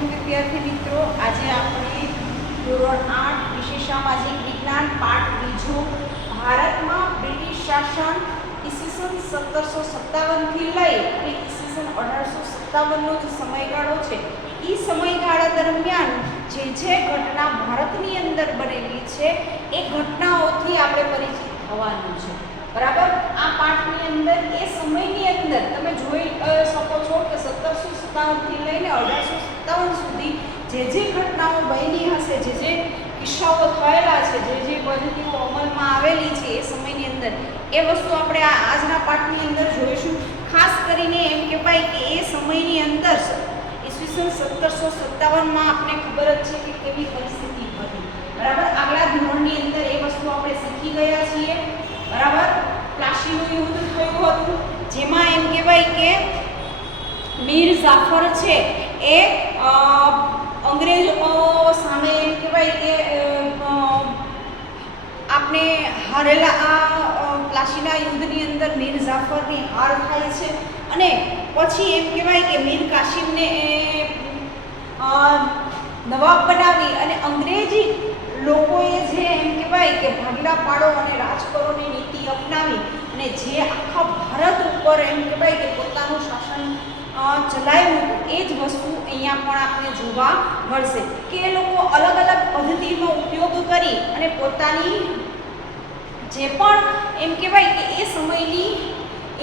વિદ્યાર્થી મિત્રો, આજે આપણે ધોરણ 8 વિષય સામાજિક વિજ્ઞાન પાઠ બીજો ભારતમાં બ્રિટિશ શાસન ઈસવીસન 1757 થી લઈ અને ઈસવીસન 1857 નો જે સમયગાળો છે એ સમયગાળા દરમિયાન જે ઘટના ભારતની અંદર બનેલી છે એ ઘટનાઓથી આપણે પરિચિત થવાનું છે. બરાબર. આ પાઠની અંદર એ સમયની અંદર તમે જોઈ શકો છો કે 1757 થી લઈને 1857 સુધી જે ઘટનાઓ બની હશે, જે કિસ્સાઓ થયેલા છે, જે પદ્ધતિઓ અમલમાં આવેલી છે એ સમયની અંદર, એ વસ્તુ આપણે આજના પાઠની અંદર જોઈશું. ખાસ કરીને એમ કહેવાય કે એ સમયની અંદર ઈસવીસન 1757માં આપણે ખબર જ છે કે કેવી પરિસ્થિતિ હતી. બરાબર. આગલા ધોરણની અંદર એ વસ્તુ આપણે શીખી ગયા છીએ. બરાબર. પ્લાસીનું યુદ્ધ થયું હતું, જેમાં એમ કહેવાય કે મીર જાફર છે એ અંગ્રેજો સામે એમ કહેવાય કે આપણે હારેલા આ પ્લાસીના યુદ્ધની અંદર મીર જાફરની હાર થાય છે અને પછી એમ કહેવાય કે મીર કાસિમને નવાબ બનાવી અને અંગ્રેજી લોકોએ જે એમ કહેવાય કે ભાગલા પાડો અને રાજ કરોની નીતિ અપનાવી અને જે આખા ભારત ઉપર એમ કહેવાય કે પોતાનું શાસન ચલાવ્યું હતું, એ જ વસ્તુ અહીંયા પણ આપણે જોવા મળશે કે એ લોકો અલગ અલગ પદ્ધતિનો ઉપયોગ કરી અને પોતાની જે પણ એમ કહેવાય કે એ સમયની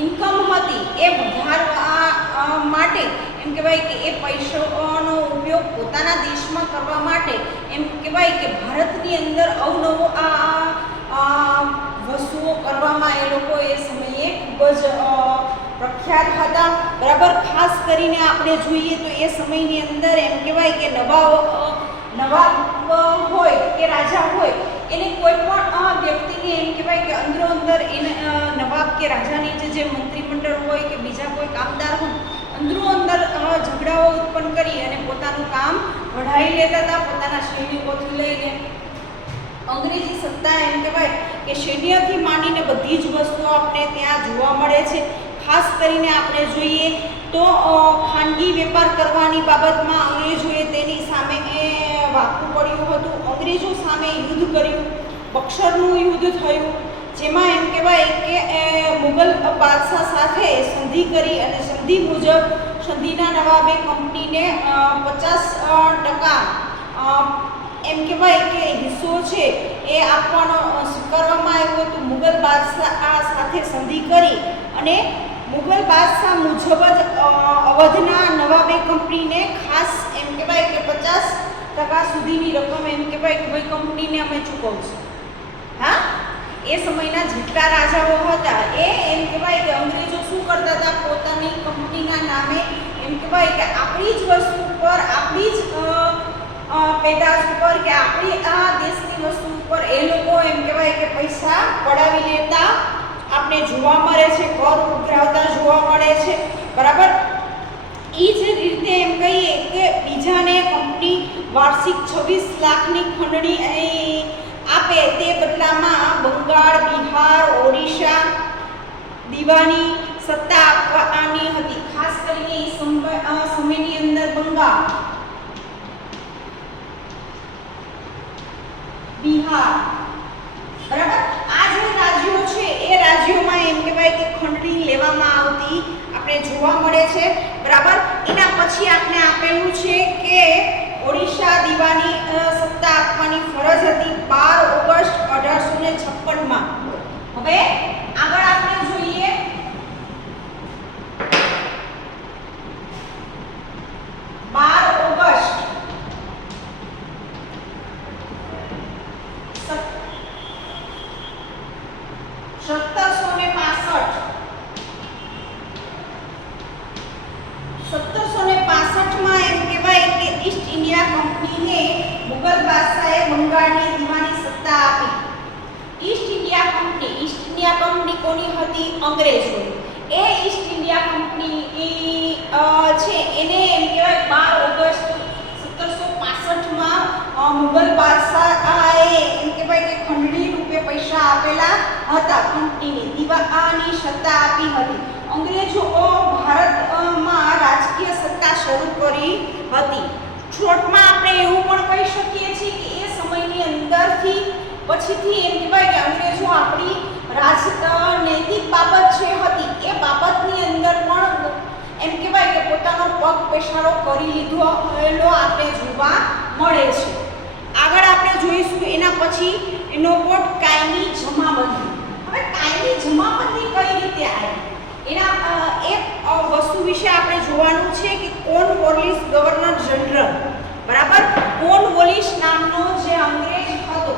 ઇન્કમ હતી એ વધારવા માટે એમ કહેવાય કે એ પૈસાનો ઉપયોગ પોતાના દેશમાં કરવા માટે એમ કહેવાય કે ભારતની અંદર અવનવો આ વસ્તુઓ કરવામાં એ લોકો એ સમયે ખૂબ જ પ્રખ્યાત હતા. બરાબર. ખાસ કરીને આપણે જોઈએ તો એ સમયની અંદર એમ કહેવાય કે નવાબ હોય કે રાજા હોય, એને કોઈ પણ વ્યક્તિને એમ કહેવાય કે અંદરો અંદર એને નવાબ કે રાજાની જે મંત્રીમંડળ હોય કે બીજા કોઈ કામદાર હોય, અંદરો અંદર ઝઘડાઓ ઉત્પન્ન કરી અને પોતાનું કામ વઢાવી લેતા હતા. પોતાના સૈનિકોથી લઈને અંગ્રેજી સત્તા એમ કહેવાય કે સૈન્યથી માંડીને બધી જ વસ્તુઓ આપણે ત્યાં જોવા મળે છે. ખાસ કરીને આપણે જોઈએ તો ખાનગી વેપાર કરવાની બાબતમાં અંગ્રેજોએ તેની સામે વાપરું પડ્યું હતું. અંગ્રેજો સામે યુદ્ધ કર્યું, બક્સરનું યુદ્ધ થયું, જેમાં એમ કહેવાય કે મુગલ બાદશાહ સાથે સંધિ કરી અને સંધિ મુજબ સંધિના નવાબે કંપનીને 50% એમ કહેવાય કે હિસ્સો છે એ આપવાનો સ્વીકારવામાં આવ્યો હતો. મુગલ બાદશાહ સાથે સંધિ કરી અને મુગલ બાદશાહ મુજબ જ અવધના નવાબે કંપનીને ખાસ એમ કહેવાય કે 50% સુધીની રકમ એમ કહેવાય કે ભાઈ કંપનીને અમે ચૂકવશું. હા, એ સમયના જેટલા રાજાઓ હતા એ એમ કહેવાય કે અંગ્રેજો શું કરતા હતા, પોતાની કંપનીના નામે એમ કહેવાય કે આપણી જ વસ્તુ ઉપર, આપણી જ પેદાશ ઉપર કે આપણી આ દેશની વસ્તુ ઉપર એ લોકો એમ કહેવાય કે પૈસા પડાવી લેતા આપણે જોવા મળે છે, કર ઉઘરાવતા જોવા મળે છે. બરાબર. એ જ રીતે એમ કહીએ કે બીજાને કંપની વાર્ષિક 26 લાખની ખંડણી આપે, તે બદલામાં બંગાળ, બિહાર, ઓડિશા દીવાની સત્તા આપવાની હતી. ખાસ કરીને એ સમયની અંદર બંગાળ, બિહાર, બરાબર, આ જે રાજ્યો છે એ રાજ્યોમાં એમ કહેવાય કે ખંડણી લેવામાં આવતી આપણે જોવા મળે છે. બરાબર. એના પછી આપણે આપેલું છે કે ઓડિશા દીવાની સત્તા આપવાની ફરજ હતી 12 ઓગસ્ટ 1856માં. હવે આગળ આપણે જોઈએ અંગ્રેજોએ એ ઈસ્ટ ઇન્ડિયા કંપની છે એને એમ કહેવાય 12 ઓગસ્ટ 1765માં મુગલ બાદશાહે એમ કહેવાય કે ખંડણી રૂપે પૈસા આપેલા હતા. કંપનીને દીવાની સત્તા આપી હતી. અંગ્રેજો ભારતમાં રાજકીય સત્તા શરૂ કરી હતી. શોર્ટમાં આપણે એવું પણ કહી શકીએ છીએ કે એ સમયની અંદરથી પછીથી એમ કહેવાય કે અંગ્રેજો આપણી રાજનૈતિક બાબત જે હતી એ બાબતની અંદર પણ એમ કહેવાય કે પોતાનો પગ પેસારો કરી લીધો આપણે જોવા મળે છે. આગળ આપણે જોઈશું એના પછી એનો કોટ કાયમી જમાબંધી. હવે કાયમી જમાબંધી કઈ રીતે આવી એના એક વસ્તુ વિશે આપણે જોવાનું છે કે કોર્નવોલિસ ગવર્નર જનરલ, બરાબર, કોર્નવોલિસ નામનો જે અંગ્રેજ હતો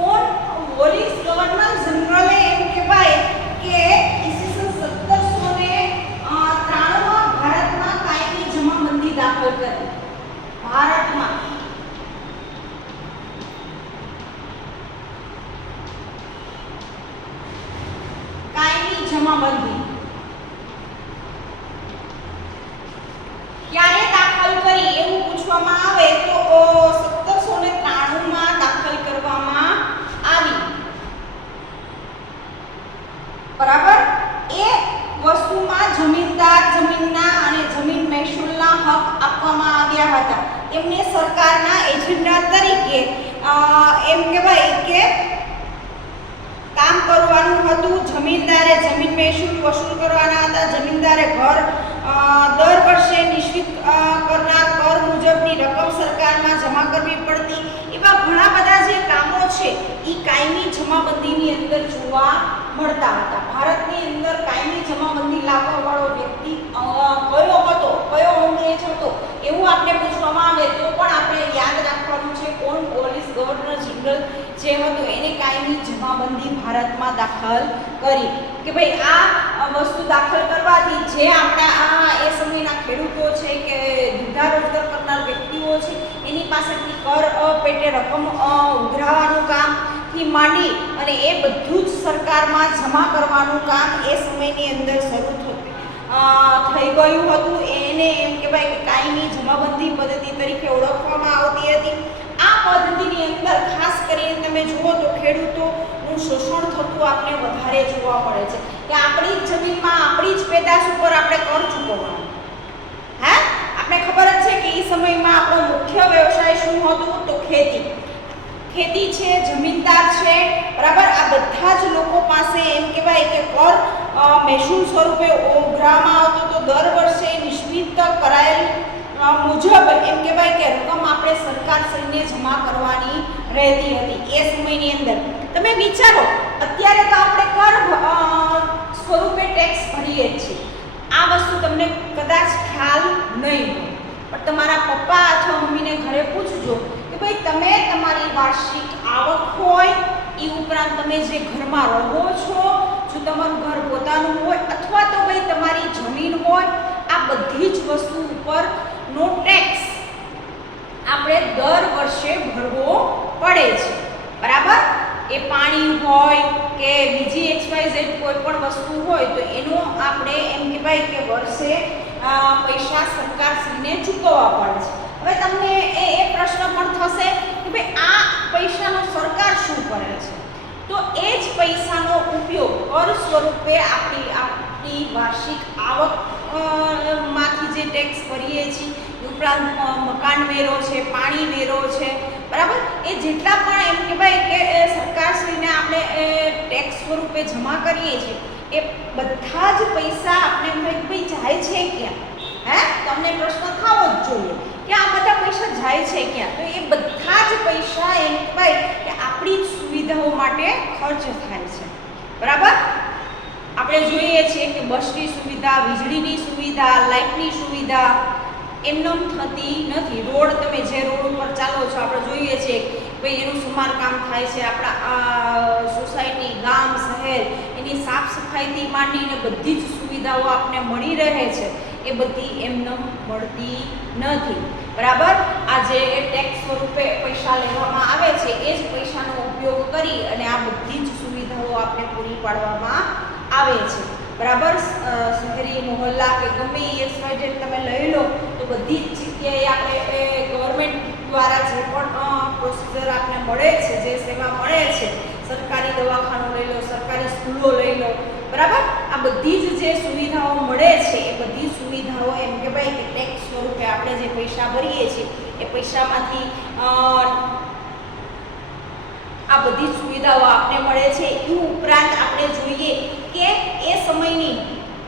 કોર્નવોલિસ ગવર્નર જનરલે એમ કહેવાય કે ઈસવીસન 1793 ભારતમાં કાયમી જમાબંધી દાખલ કરી. ભારતમાં કાયમી જમાબંધી ક્યારે દાખલ કરી એવું પૂછવામાં આવે તો 1793 માં દાખલ કરવામાં આવી. બરાબર, એ વસ્તુમાં જમીનદાર જમીનના અને જમીન મહેસૂલના હક આપવામાં આવ્યા હતા. એમને સરકારના એજન્ડા તરીકે એમ કહેવાય કે કામ કરવાનું હતું. જમીનદારે જમીન મહેસૂલ વસૂલ કરવાના હતા. જમીનદારે ઘર દર વર્ષે નિશ્ચિત કરનાર કર મુજબની રકમ સરકારમાં જમા કરવી પડતી. એવા ઘણા બધા જે કામો છે એ કાયમી જમાબંધીની અંદર જોવા મળતા હતા. ભારતની અંદર કાયમી જમાબંધી લાવવાવાળો વ્યક્તિ કયો હતો, કયો અંગ્રેજ હતો એવું આપણે પૂછવામાં આવે તો પણ આપણે યાદ રાખવાનું છે કોર્નવોલિસ ગવર્નર જનરલ જે હતો એને કાયમી જમાબંધી ભારતમાં દાખલ કરી કે ભાઈ આ વસ્તુ દાખલ કરવાથી જે આપણા એ સમયના ખેડૂતો છે કે ધંધા રોજગાર કરનાર વ્યક્તિઓ છે એની પાસેથી કર પેટે રકમ ઉઘરાવવાનું કામ થી માંડી અને એ બધું જ સરકારમાં જમા કરવાનું કામ એ સમયની અંદર શરૂ થઈ ગયું હતું. એને એમ કહેવાય કે કાયમી જમાબંધી પદ્ધતિ તરીકે ઓળખવામાં આવતી હતી. આ પદ્ધતિની અંદર ખાસ કરીને તમે જુઓ તો ખેડૂતોનું શોષણ થતું આપણે વધારે જોવા મળે છે કે આપણી જ જમીનમાં આપણી જ પેદાશ ઉપર આપણે કર ચૂકવવાનું. હા, આપણે ખબર જ છે કે એ સમયમાં આપણો મુખ્ય વ્યવસાય શું હતો તો ખેતી છે, જમીનદાર છે, બરાબર. આ બધા જ લોકો પાસે એમ કહેવાય કે કર મહેસૂલ સ્વરૂપે ઉઘરાવવામાં આવતો તો દર વર્ષે નિશ્ચિત કરાયેલ મુજબ એમ કહેવાય કે રકમ આપણે સરકારશ્રીને જમા કરવાની રહેતી હતી એ સમયની અંદર. તમે વિચારો અત્યારે તો આપણે કર સ્વરૂપે ટેક્સ ભરીએ જ છીએ. આ વસ્તુ તમને કદાચ ખ્યાલ નહીં હોય પણ તમારા પપ્પા અથવા મમ્મીને ઘરે પૂછજો કે ભાઈ તમે તમારી વાર્ષિક આવક હોય એ ઉપરાંત તમે જે ઘરમાં રહો છો, જો તમારું ઘર પોતાનું હોય અથવા તો ભાઈ તમારી જમીન હોય, આ બધી જ વસ્તુ ઉપર નો ટેક્સ આપણે દર વર્ષે ભરવો પડે છે, બરાબર. એ પાણી હોય કે બીજી XYZ કોઈ પણ વસ્તુ હોય તો એનો આપણે એમ કહેવાય કે વર્ષે પૈસા સરકારશ્રીને ચૂકવવા પડે છે. હવે તમને એ પ્રશ્ન પણ થશે કે ભાઈ આ પૈસાનો સરકાર શું કરે છે? તો એ જ પૈસાનો ઉપયોગ કર સ્વરૂપે આપણી વાર્ષિક આવક માંથી જે ટેક્સ ભરીએ છીએ, ઉપરાંત મકાન વેરો છે, પાણી વેરો છે, બરાબર, એ જેટલા પણ એમ કહેવાય કે સરકારશ્રીને આપણે ટેક્સ સ્વરૂપે જમા કરીએ છીએ એ બધા જ પૈસા આપણે ભાઈ જાય છે ક્યાં? હે, તમને પ્રશ્ન થવો જ જોઈએ કે આ બધા પૈસા જાય છે ક્યાં? તો એ બધા જ પૈસા એમ કહેવાય કે આપણી જ સુવિધાઓ માટે ખર્ચ થાય છે, બરાબર. આપણે જોઈએ છીએ કે બસની સુવિધા, વીજળીની સુવિધા, લાઇટની સુવિધા એમનેમ થતી નથી. રોડ, તમે જે રોડ ઉપર ચાલો છો આપણે જોઈએ છીએ ભાઈ એનું સમારકામ થાય છે. આપણા સોસાયટી, ગામ, શહેર એની સાફ સફાઈથી માંડીને બધી જ સુવિધાઓ આપણને મળી રહે છે. એ બધી એમનેમ મળતી નથી, બરાબર. આ જે ટેક્સ સ્વરૂપે પૈસા લેવામાં આવે છે એ જ પૈસાનો ઉપયોગ કરી અને આ બધી જ સુવિધાઓ આપણે પૂરી પાડવામાં આવે છે. બરાબર. શહેરી મોહલ્લા કે ગમે એ જેમ તમે લઈ લો તો બધી જ જગ્યાએ આપણે ગવર્મેન્ટ દ્વારા જે પણ પ્રોસિજર આપણે મળે છે, જે સેવા મળે છે, સરકારી દવાખાનું લઈ લો, સરકારી સ્કૂલો લઈ લો, બરાબર, આ બધી જ જે સુવિધાઓ મળે છે એ બધી સુવિધાઓ એમ કે ભાઈ કે ટેક્સ સ્વરૂપે આપણે જે પૈસા ભરીએ છીએ એ પૈસામાંથી આ બધી સુવિધાઓ આપને મળે છે. એ ઉપરાંત આપણે જોઈએ કે એ સમયની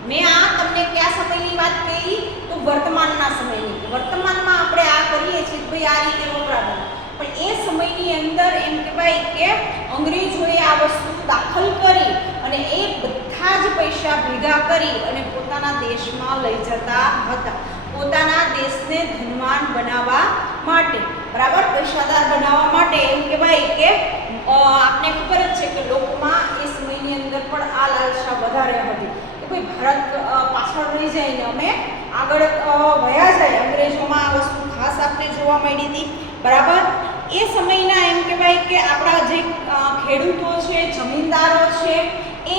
મેં આ તમને કયા સમયની વાત કરી તો વર્તમાનના સમયની. વર્તમાનમાં આપણે આ કરીએ છીએ ભાઈ આ રીતે વપરાતું, પણ એ સમયની અંદર એમ કહેવાય કે અંગ્રેજોએ આ વસ્તુ દાખલ કરી અને એ બધા જ પૈસા ભેગા કરી અને પોતાના દેશમાં લઈ જતા હતા, પોતાના દેશને ધનવાન બનાવવા માટે, બરાબર, પૈસાદાર બનાવવા માટે. એમ કહેવાય કે આપને ખબર જ છે કે લોકોમાં એ સમયની અંદર પણ આ લાલસા વધારે હતી કે ભાઈ ભારત પાછળ રહી જાય ને અમે આગળ વયા જાય. અંગ્રેજોમાં આ વસ્તુ ખાસ આપને જોવા મળી હતી, બરાબર. એ સમયના એમ કહેવાય કે આપણા જે ખેડૂતો છે, જમીનદારો છે, એ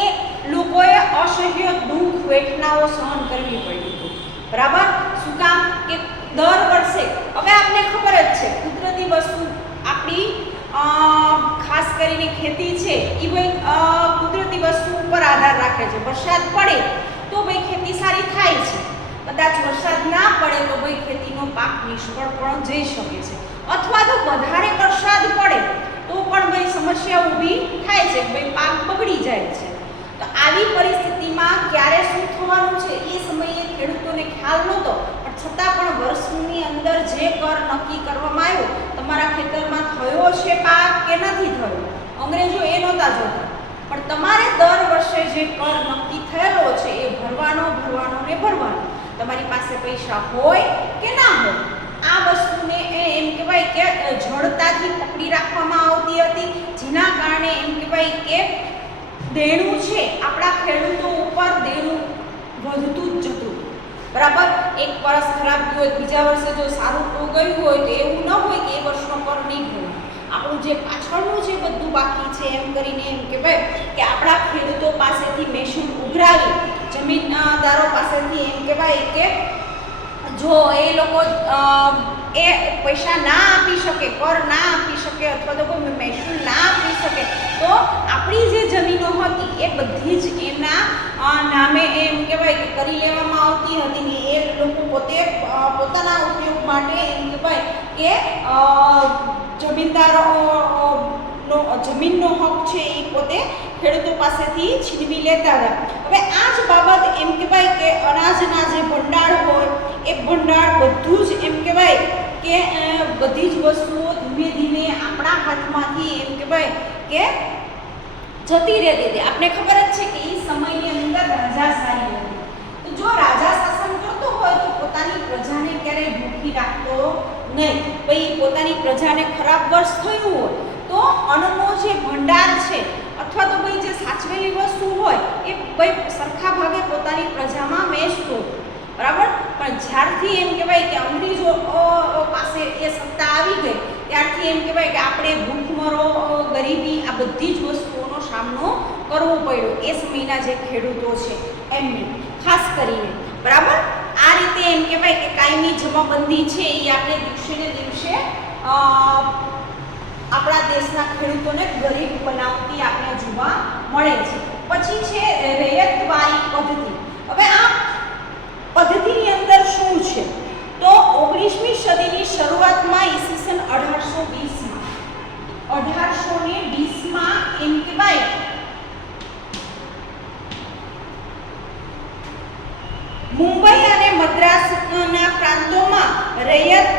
લોકોએ અસહ્ય દુઃખ વેઠનાઓ સહન કરવી પડી હતી, બરાબર. શું કામ કે દર વર્ષે હવે આપને ખબર જ છે કુદરતી વસ્તુ આપણી ખાસ કરીને ખેતી છે એ ભાઈ કુદરતી વસ્તુ ઉપર આધાર રાખે છે. વરસાદ પડે તો ભાઈ ખેતી સારી થાય છે, કદાચ વરસાદ ના પડે તો ભાઈ ખેતીનો પાક નિષ્ફળ પણ જઈ શકે છે, અથવા તો વધારે વરસાદ પડે તો પણ ભાઈ સમસ્યા ઊભી થાય છે, ભાઈ પાક બગડી જાય છે. તો આવી પરિસ્થિતિમાં ક્યારે શું થવાનું છે એ સમયે ખેડૂતોને ખ્યાલ નહોતો, પણ છતાં પણ વર્ષની અંદર જે કર નક્કી કરવામાં આવ્યો, તમારા ખેતરમાં થયો છે પાક કે નથી થયો, અંગ્રેજો એ નહોતા જોતા, પણ તમારે દર વર્ષે જે કર નક્કી થયેલો છે એ ભરવાનો ને ભરવાનો, તમારી પાસે પૈસા હોય કે ના હોય. આ વસ્તુને એમ કહેવાય કે જડતાથી પકડી રાખવામાં આવતી હતી, જેના કારણે એમ કહેવાય કે દેણું છે આપણા ખેડૂતો ઉપર દેણું વધતું જ જતું, બરાબર. એક વર્ષ ખરાબ ગયું હોય, બીજા વર્ષે જો સારું ગયું હોય તો એવું ન હોય કે એ વર્ષનો કર નહીં ભરે. આપણું જે પાછળનું જે બધું બાકી છે એમ કરીને એમ કહેવાય કે આપણા ખેડૂતો પાસેથી મહેસૂલ ઉઘરાવી, જમીનદારો પાસેથી એમ કહેવાય કે જો એ લોકો એ પૈસા ના આપી શકે, કર ના આપી શકે અથવા તો કોઈ મહેસૂલ ના આપી શકે તો આપણી જે જમીનો હતી એ બધી જ એના નામે એમ કહેવાય કે કરી લેવામાં આવતી હતી ને એ લોકો પોતે પોતાના ઉપયોગ માટે એમ કહેવાય કે જમીનનો હક છે એ પોતે ખેડૂતો પાસેથી છીનવી લેતા હતા. હવે આ જ બાબત એમ કહેવાય કે અનાજના જે ભંડાર હોય એ ભંડાર બધું જ એમ કહેવાય કે બધી જ વસ્તુઓ ધીમે ધીમે આપણા હાથમાંથી એમ કહેવાય કે જતી રહેતી હતી. આપને ખબર જ છે કે એ સમયની અંદર રાજાશાહી હતી, તો જો રાજા શાસન કરતો હોય તો પોતાની પ્રજાને ક્યારેય ભૂખી રાખતો નહીં. ભાઈ પોતાની પ્રજાને ખરાબ વર્ષ થયું હોય તો અન્નનો જે ભંડાર છે અથવા તો ભાઈ જે સાચવેલી વસ્તુ હોય એ ભાઈ સરખા ભાગે પોતાની પ્રજામાં વેચતો, બરાબર. પણ જ્યારથી એમ કહેવાય કે અંગ્રેજો પાસે એ સત્તા આવી ગઈ ત્યારથી એમ કહેવાય કે આપણે ભૂખમરો, ગરીબી આ બધી જ વસ્તુઓનો સામનો કરવો પડ્યો એ સમયના જે ખેડૂતો છે એમને ખાસ કરીને, બરાબર. આ રીતે એમ કહેવાય કે કાયમી જમાબંધી છે એ આપણે દિવસે ને દિવસે આપણા દેશના ખેડૂતોને ગરીબ બનાવતી આપણે જોવા મળે છે. પછી છે રૈયતવારી પદ્ધતિ. હવે આ પદ્ધતિની અંદર શું છે તો 19મી સદીની શરૂઆતમાં ઈસવીસન 1820માં એમ કહેવાય મુંબઈ અને મદ્રાસના પ્રાંતોમાં રૈયત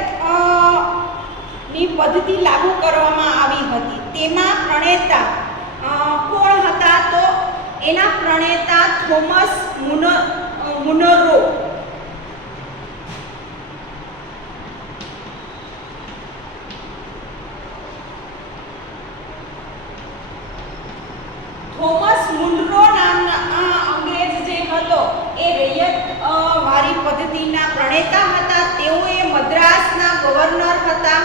ની પદ્ધતિ લાગુ કરવામાં આવી હતી. તેમાં પ્રણેતા કોણ હતા તો એના પ્રણેતા થોમસ મુનરો. થોમસ મુનરો નામના અંગ્રેજ જે હતો એ રૈયત વારી પદ્ધતિના પ્રણેતા હતા. તેઓએ મદ્રાસના ગવર્નર હતા.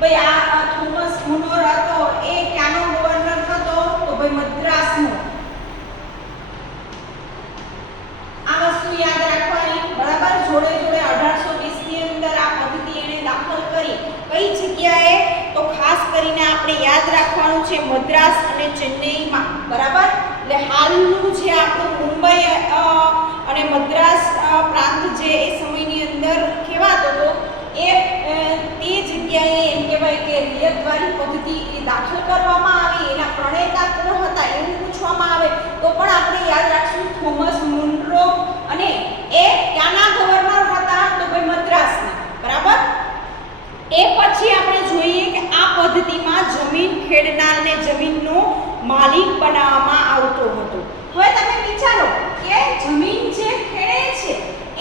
ભાઈ આ થોમસ મુનોર હતો એ ક્યાંનો ગવર્નર હતો? તો ભાઈ મદ્રાસનો. આ વસ્તુ યાદ રાખવાની, બરાબર. જોડે જોડે 1820 ની અંદર આ પદ્ધતિ એને દાખલ કરી. કઈ જગ્યાએ? તો ખાસ કરીને આપણે યાદ રાખવાનું છે મદ્રાસ અને ચેન્નઈમાં, બરાબર. એટલે હાલનું જે આપણું મુંબઈ અને મદ્રાસ પ્રાંત જે એ સમયની અંદર કહેવાતો હતો એ તે જગ્યાએ એમ કહેવાય કે રિયતવારી પદ્ધતિ એ દાખલ કરવામાં આવી. એના પ્રણેતા કોણ હતા એવું પૂછવામાં આવે તો પણ આપણે યાદ રાખશું થોમસ મુનરો, અને એ ક્યાંના ગવર્નર હતા? તો ભાઈ મદ્રાસના, બરાબર. એ પછી આપણે જોઈએ કે આ પદ્ધતિમાં જમીન ખેડનારને જમીનનો માલિક બનાવવામાં આવતો હતો. હવે તમે વિચારો કે જમીન જે ખેડે છે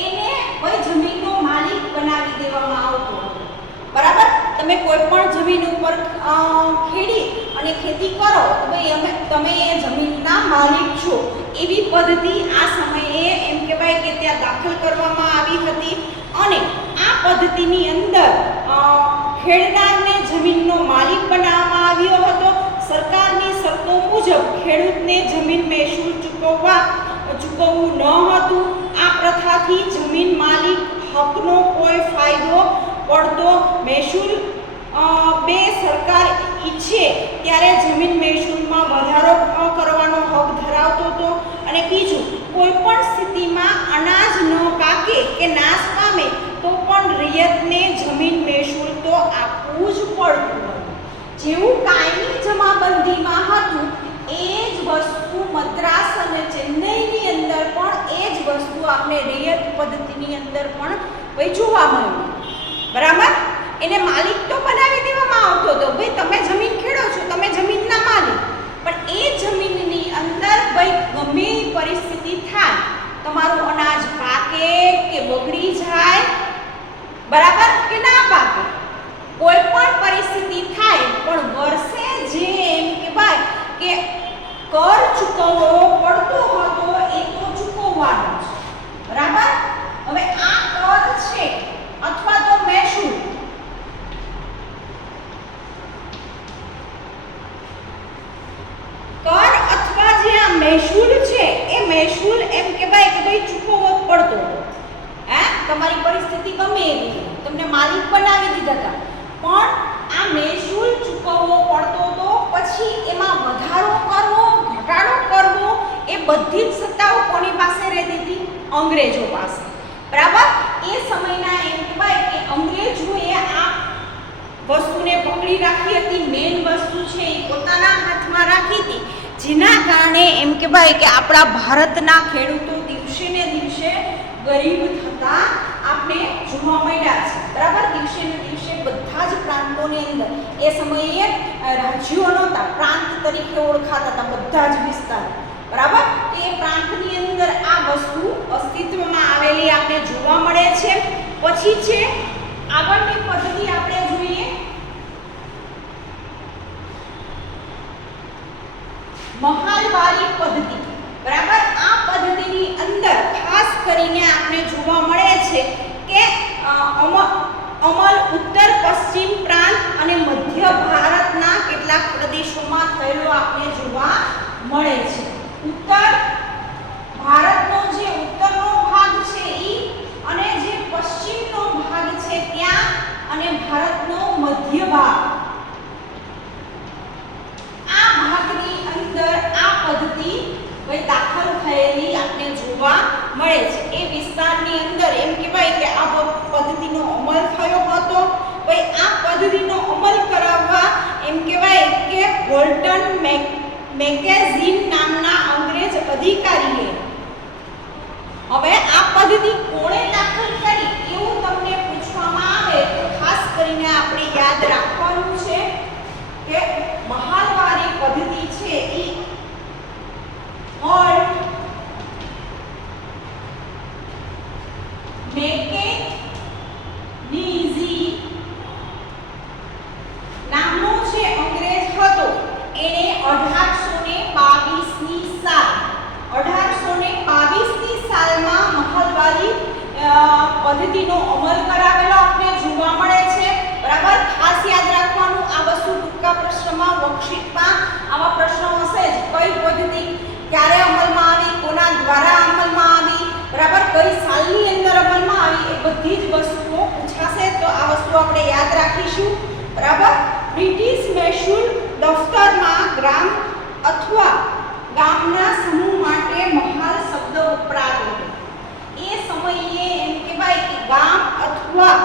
એને કોઈ જમીનનો માલિક બનાવી દેવામાં આવતો હતો, બરાબર. તમે કોઈ પણ જમીન ઉપર ખેડી અને ખેતી કરો તો ભાઈ તમે એ જમીનના માલિક છો. એવી પદ્ધતિ આ સમયે એમ કહેવાય કે ત્યાં દાખલ કરવામાં આવી હતી. અને આ પદ્ધતિની અંદર ખેડનારને જમીનનો માલિક બનાવવામાં આવ્યો હતો. સરકારની શરતો મુજબ ખેડૂતને જમીન મહેસૂલ ચૂકવવું ન હતું. આ પ્રથાથી જમીન માલિક હકનો કોઈ ફાયદો પડતો મહેસૂલ બે સરકાર ઈચ્છે ત્યારે જમીન મહેસૂલમાં વધારો કરવાનો હક ધરાવતો હતો. અને બીજું, કોઈ પણ સ્થિતિમાં અનાજ ન પાકે કે નાશ પામે તો પણ રૈયતને જમીન મહેસૂલ તો આપવું જ પડતું હતું. જેવું કાયમી જમાબંધીમાં હતું એ જ વસ્તુ મદ્રાસ અને ચેન્નઈની અંદર પણ એ જ વસ્તુ આપણે રૈયત પદ્ધતિની અંદર પણ જોવા મળ્યું, બરાબર. એને માલિક તો બનાવી દેવામાં આવતો હતો, ભાઈ તમે જમીન ખેડો છો, તમે જમીનના માલિક. પણ એ જમીનની અંદર ભાઈ ગમે પરિસ્થિતિ થાય, તમારું અનાજ પાકે કે બગડી જાય, બરાબર, કે ના પાકે, કોઈ પણ પરિસ્થિતિ થાય પણ વર્ષે જે એમ કહેવાય કે કર ચૂકવવો પડતો હતો એ તો ચૂકવવાનો છે, બરાબર. હવે આ કર છે અથવા તો મહેસૂલ, કર અથવા જે આ મહેસૂલ છે એ મહેસૂલ એમ કહેવાય કે ભાઈ ચૂકવવો પડતો હતો. તમારી પરિસ્થિતિ ગમે એવી, તમને માલિક બનાવી દીધા હતા, પણ આ મહેસૂલ ચૂકવવો પડતો હતો. પછી એમાં વધારો કરવો, ઘટાડો કરવો, એ બધી જ સત્તાઓ કોની પાસે રહેતી હતી? અંગ્રેજો પાસે, બરાબર. એ સમયના એમ કહેવાય કે અંગ્રેજોએ આ વસ્તુને પકડી રાખી હતી. મેઇન વસ્તુ છે એ પોતાના હાથમાં રાખી હતી, જેના કારણે એમ કહેવાય કે આપણા ભારતના ખેડૂતો દિવસે ને દિવસે ગરીબ થતા આપણે જોવા મળ્યા છે, બરાબર. દિવસે ને દિવસે બધા જ પ્રાંતોની અંદર એ સમયે રાજ્યો નહોતા, પ્રાંત તરીકે ઓળખાતા હતા બધા જ વિસ્તાર, બરાબર. એ પ્રાંતની અંદર આ વસ્તુ અસ્તિત્વમાં આવેલી આપણે જોવા મળે છે. પછી છે આગળની પદ્ધતિ આપણે જોઈએ મહાલવારી પદ્ધતિ, બરાબર. આ પદ્ધતિની અંદર ખાસ કરીને આપણે જોવા મળે છે કે અમલ ઉત્તર પશ્ચિમ પ્રાંત અને મધ્ય ભારતના કેટલાક પ્રદેશોમાં થયેલો આપણે જોવા મળે છે. ઉત્તર ભારતનો જે ઉત્તરનો ભાગ છે ઈ અને જે પશ્ચિમનો ભાગ છે ત્યાં, અને ભારતનો મધ્ય ભાગ, આ ભાગની અંદર આ પદ્ધતિ દાખલ થયેલી આપણે જોવા મળે છે. એ વિસ્તારની અંદર એમ કહેવાય કે આ પદ્ધતિનો અમલ થયો હતો. ભાઈ આ પદ્ધતિનો અમલ કરાવવા એમ કહેવાય કે વોલ્ટન મેકેઝિન નામના અંગ્રેજ અધિકારીએ, હવે આ પદ્ધતિ કોણે દાખલ કરી એવું તમને પૂછવામાં આવે તો ખાસ કરીને આપણે યાદ રાખવાનું છે કે મહાલવારી પદ્ધતિ છે એ મેકેનિઝી નામનો જે અંગ્રેજ હતો એણે 1822ની સાલમાં મહાલવારી પદ્ધતિનો અમલ કરાવેલો આપણે જોવા મળે છે, બરાબર. ખાસ યાદ રાખવાનું આ વસ્તુ ટૂંકા પ્રશ્નમાં વર્કશીટમાં આવા પ્રશ્નો હશે જ. કઈ પદ્ધતિ ક્યારે અમલમાં આવી, કોના દ્વારા અમલમાં આવી, બરાબર, કઈ સાલની અંદર અમલમાં આવી, એ બધી જ વસ્તુઓ પૂછાશે. તો આ વસ્તુ આપણે યાદ રાખીશું, બરાબર. બ્રિટિશ મહેસૂલ દફતરમાં ગ્રામ અથવા ગામના સમૂહ માટે મહાલ શબ્દ વપરાતો હતો. એ સમયે એમ કહેવાય કે ગામ અથવા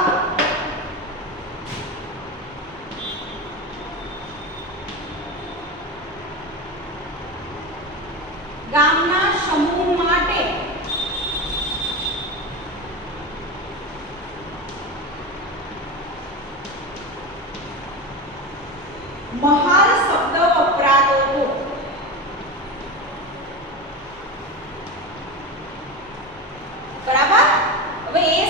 ગામના સમૂહ માટે મહાલ શબ્દ વપરાતો હતો. બરાબર. હવે એ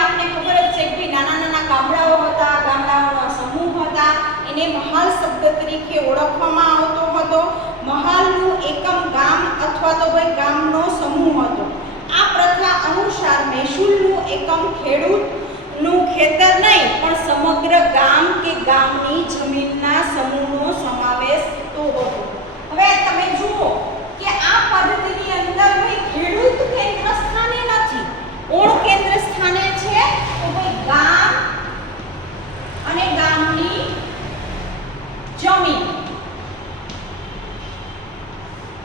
આપણે ખબર જ છે કે નાના નાના ગામડાઓ હતા, ગામડાઓના સમૂહ હતા, એને મહાલ શબ્દ તરીકે ઓળખવામાં આવતો હતો. મહાલનું એકમ ગામ અથવા તો ભાઈ ગામનો સમૂહ હતો. આ પ્રથા અનુસાર મહેસૂલનું એકમ ખેડૂતનું ખેતર નહીં પણ સમગ્ર ગામ કે ગામની જમીનના સમૂહનો સમાવેશ થતો હતો. હવે તમે જુઓ કે આ પદ્ધતિની અંદર ભાઈ ખેડૂત કેન્દ્ર સ્થાને નથી. કોણ કેન્દ્ર સ્થાને છે? તો ભાઈ ગામ અને ગામની જમીન.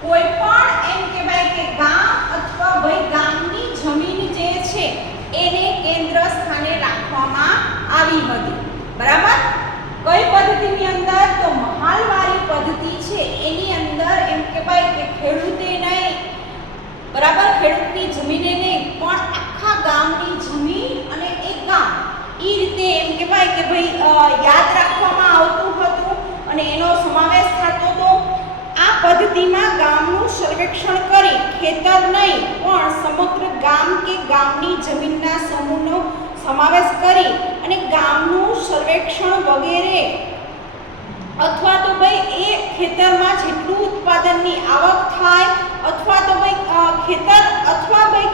કોઈ પણ એમ કહેવાય કે ગામ અથવા ભાઈ ગામની જમીન જે છે એને કેન્દ્ર સ્થાને રાખવામાં આવી હતી, બરાબર. કઈ પદ્ધતિની અંદર? તો મહાલવાળી પદ્ધતિ છે એની અંદર એમ કહેવાય કે ખેડૂતે નહીં, બરાબર, ખેડૂતની જમીને નહીં પણ આખા ગામની જમીન અને એક ગામ એ રીતે એમ કહેવાય કે ભાઈ યાદ રાખવામાં આવતું હતું અને એનો સમાવેશ થતો હતો. આ પદ્ધતિમાં ગામનું સર્વેક્ષણ કરી ખેતર નહીં પણ સમગ્ર ગામ કે ગામની જમીનના સમૂહનો સમાવેશ કરી અને ગામનું સર્વેક્ષણ વગેરે અથવા તો ભાઈ એ ખેતરમાં જેટલું ઉત્પાદનની આવક થાય અથવા તો ભાઈ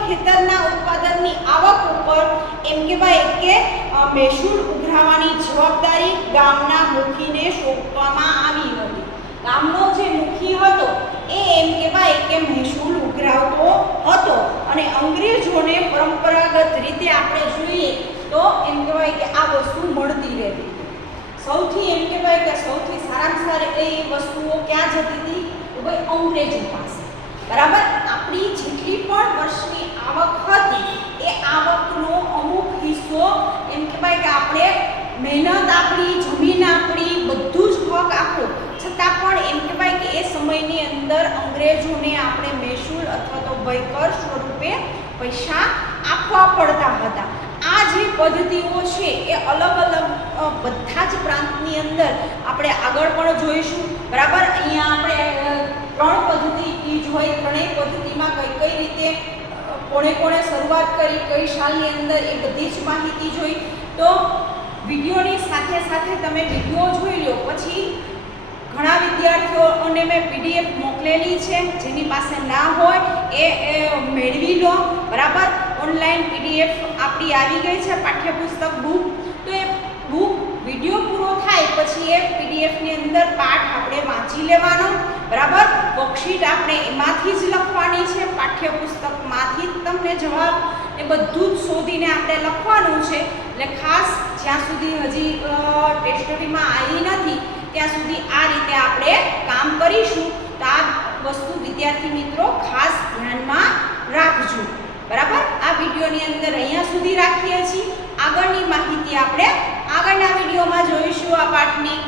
ખેતરના ઉત્પાદનની આવક ઉપર એમ કહેવાય કે મહેસૂલ ઉઘરાવવાની જવાબદારી ગામના મુખીને સોંપવામાં આવી હતી. ગામનો જે મુખી હતો એ એમ કહેવાય કે મહેસૂલ ઉઘરાવતો હતો અને અંગ્રેજોને પરંપરાગત રીતે આપણે જોઈએ તો એમ કહેવાય કે આ વસ્તુ મળતી રહેતી. સૌથી એમ કહેવાય કે સૌથી સારામાં સારી એ વસ્તુઓ ક્યાં જતી હતી? તો ભાઈ અંગ્રેજો પાસે, બરાબર. આપણી જેટલી પણ વર્ષની આવક હતી એ આવકનો અમુક હિસ્સો એમ કહેવાય કે આપણે મહેનત આપણી, જમીન આપણી, બધું જ હક આપણો છતાં પણ એમ કહેવાય કે એ સમયની અંદર અંગ્રેજોને આપણે મહેસૂલ અથવા તો ભાઈ કર સ્વરૂપે પૈસા આપવા પડતા હતા. આ જે પદ્ધતિઓ છે એ અલગ અલગ બધા જ પ્રાંતની અંદર આપણે આગળ પણ જોઈશું, બરાબર. અહીંયા આપણે 3 પદ્ધતિ જોઈ, ત્રણેય પદ્ધતિમાં કઈ રીતે કોણે શરૂઆત કરી, કઈ સાલની અંદર, એ બધી જ માહિતી જોઈ. તો વિડીયોની સાથે સાથે તમે વિડીયો જોઈ લો. પછી ઘણા વિદ્યાર્થીઓને મેં PDF મોકલેલી છે, જેની પાસે ના હોય એ મેળવી લો, બરાબર. ઓનલાઈન PDF આપણી આવી ગઈ છે, પાઠ્યપુસ્તક બુક. તો એ બુક વિડીયો પૂરો થાય પછી એ PDFની અંદર પાઠ આપણે વાંચી લેવાનો, બરાબર. વર્કશીટ આપણે એમાંથી જ લખવાની છે, પાઠ્યપુસ્તકમાંથી જ તમને જવાબ એ બધું જ શોધીને આપણે લખવાનું છે. એટલે ખાસ જ્યાં સુધી હજી ટેસ્ટરીમાં આવી નથી ત્યાં સુધી આ રીતે આપણે કામ કરીશું. તો આ વસ્તુ વિદ્યાર્થી મિત્રો ખાસ ધ્યાનમાં રાખજો, બરાબર. આ વિડીયોની અંદર અહીંયા સુધી રાખીએ છીએ. આગળની માહિતી આપણે આગળના વિડીયોમાં જોઈશું આ પાઠની.